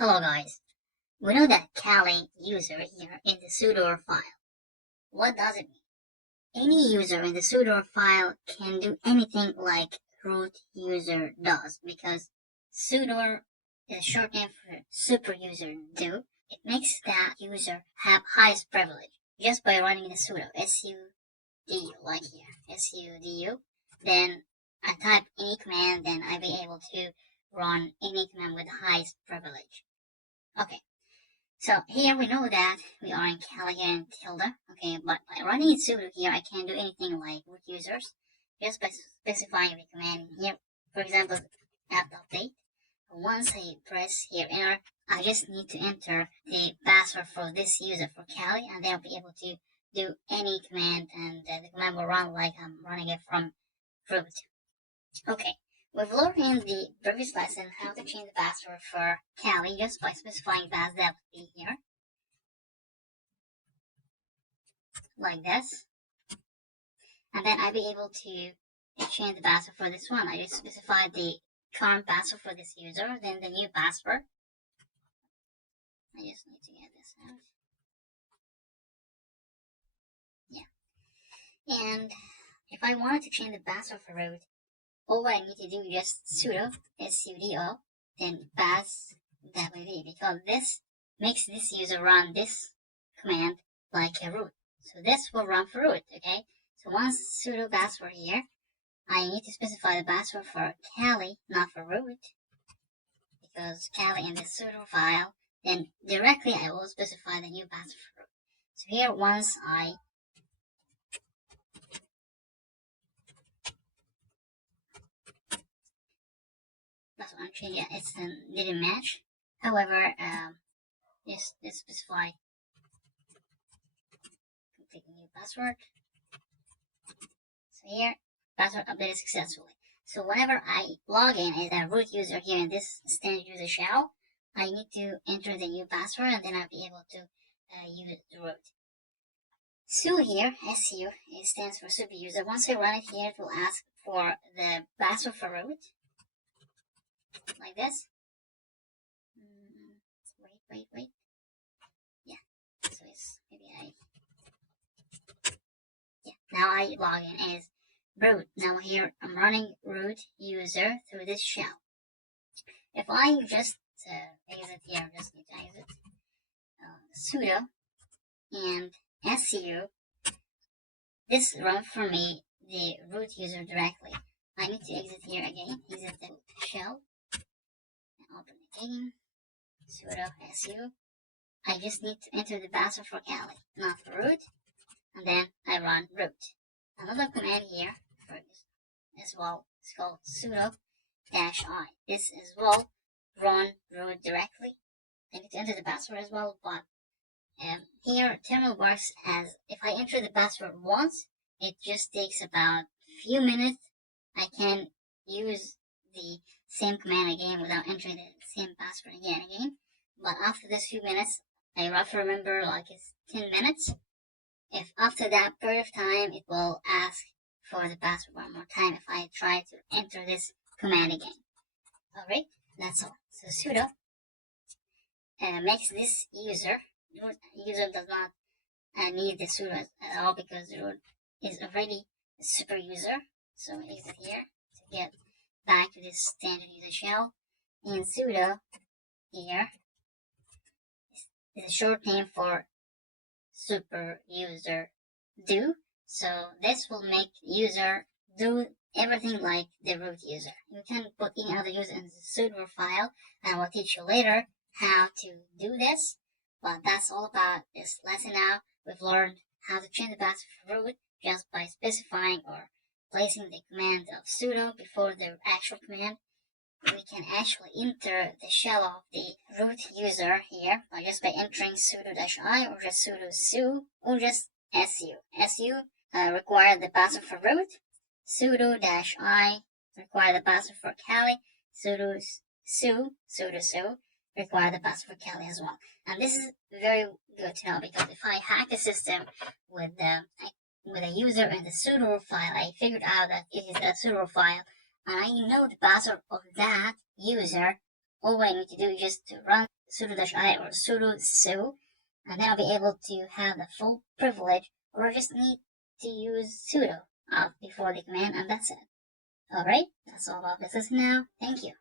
Hello guys, we know that Kali user here in the sudo file. What does it mean? Any user in the sudo file can do anything like root user does, because sudo is short name for super user do. It makes that user have highest privilege just by running the sudo sudo, like here, sudo. Then I type any command, then I'll be able to run any command with highest privilege. Okay, so here we know that we are in Kali and tilde. Okay, but by running sudo here, I can't do anything like root users, just by specifying the command here. For example, apt update. Once I press here enter, I just need to enter the password for this user for Kali, and then I'll be able to do any command, and the command will run like I'm running it from root. Okay. We've learned in the previous lesson how to change the password for Kali just by specifying that would be here, like this. And then I'll be able to change the password for this one. I just specified the current password for this user, then the new password. I just need to get this out. Yeah. And if I wanted to change the password for root, all I need to do is just sudo sudo, then pass wd, because this makes this user run this command like a root. So this will run for root, okay? So once sudo password here, I need to specify the password for Kali, not for root, because Kali in the sudo file, then directly I will specify the new password for root. So here, once I that's one change, yeah, it didn't match. However, just specify complete new password. So here, password updated successfully. So whenever I log in as a root user here in this standard user shell, I need to enter the new password, and then I'll be able to use the root. Su here, SU, it stands for super user. Once I run it here, it will ask for the password for root, like this. Wait. Yeah, so it's now I log in as root. Now here I'm running root user through this shell. If I just exit here, I just need to exit sudo and su, this runs for me the root user directly. I need to exit here again, exit the shell, and open it again, sudo su. I just need to enter the password for Kali, not for root, and then I run root. Another command here for this as well is called sudo -i. This as well run root directly. I need to enter the password as well, but here terminal works as if I enter the password once, it just takes about a few minutes. I can use the same command again without entering the same password again. But after this few minutes, I roughly remember like it's 10 minutes. If after that period of time, it will ask for the password one more time if I try to enter this command again. Alright, that's all. So sudo makes this user does not need the sudo at all, because the root is already a super user. So exit here to get back to this standard user shell. And sudo here is a short name for super user do. So this will make user do everything like the root user. You can put any other user in the sudo file, and I will teach you later how to do this. But that's all about this lesson now. We've learned how to change the password for root just by specifying or placing the command of sudo before the actual command. We can actually enter the shell of the root user here by just by entering sudo-i or just sudo su or just su. Su require the password for root. Sudo-i require the password for Kali. Sudo su require the password for Kali as well. And this is very good to know, because if I hack a system with a user in the sudo file, I figured out that it is a sudo file, and I know the password of that user, all I need to do is just to run sudo-i or sudo so, and then I'll be able to have the full privilege, or I just need to use sudo before the command, and that's it. Alright, that's all about this now. Thank you.